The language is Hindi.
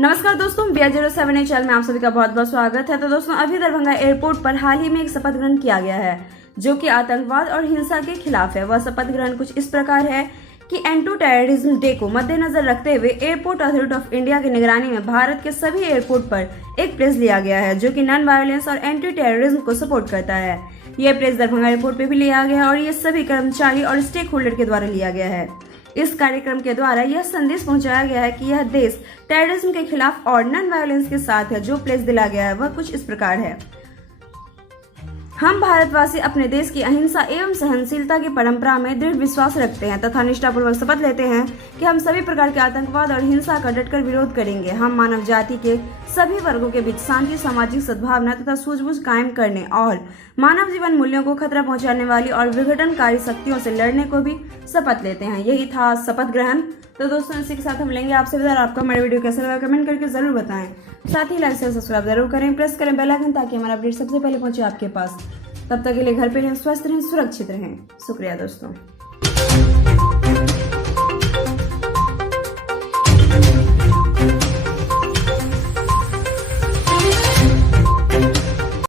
नमस्कार दोस्तों, BR07 चैनल में आप सभी का बहुत बहुत स्वागत है। तो दोस्तों, अभी दरभंगा एयरपोर्ट पर हाल ही में एक शपथ ग्रहण किया गया है जो कि आतंकवाद और हिंसा के खिलाफ है। वह शपथ ग्रहण कुछ इस प्रकार है कि एंटी टेररिज्म डे को मद्देनजर रखते हुए एयरपोर्ट अथॉरिटी ऑफ इंडिया की निगरानी में भारत के सभी एयरपोर्ट पर एक प्लेस लिया गया है जो कि नॉन वायलेंस और एंटी टेररिज्म को सपोर्ट करता है। यह प्लेस दरभंगा एयरपोर्ट पे भी लिया गया है और ये सभी कर्मचारी और स्टेक होल्डर के द्वारा लिया गया है। इस कार्यक्रम के द्वारा यह संदेश पहुंचाया गया है कि यह देश टेररिज्म के खिलाफ और नॉन वायलेंस के साथ है। जो प्लेस दिला गया है वह कुछ इस प्रकार है। हम भारतवासी अपने देश की अहिंसा एवं सहनशीलता की परंपरा में दृढ़ विश्वास रखते हैं तथा निष्ठापूर्वक शपथ लेते हैं कि हम सभी प्रकार के आतंकवाद और हिंसा का डटकर विरोध करेंगे। हम मानव जाति के सभी वर्गों के बीच शांति, सामाजिक सद्भावना तथा सूझबूझ कायम करने और मानव जीवन मूल्यों को खतरा पहुंचाने वाली और विघटनकारी शक्तियों से लड़ने को भी शपथ लेते हैं। यही था शपथ ग्रहण। तो दोस्तों, इसी के साथ हम लेंगे आपसे विदा। आपको हमारा वीडियो कैसा लगा कमेंट करके जरूर बताएं। साथ ही लाइक शेयर सब्सक्राइब जरूर करें, प्रेस करें बेल आइकन ताकि हमारा अपडेट सबसे पहले पहुंचे आपके पास। तब तक के लिए घर पे रहें, स्वस्थ रहें, सुरक्षित रहें। शुक्रिया दोस्तों।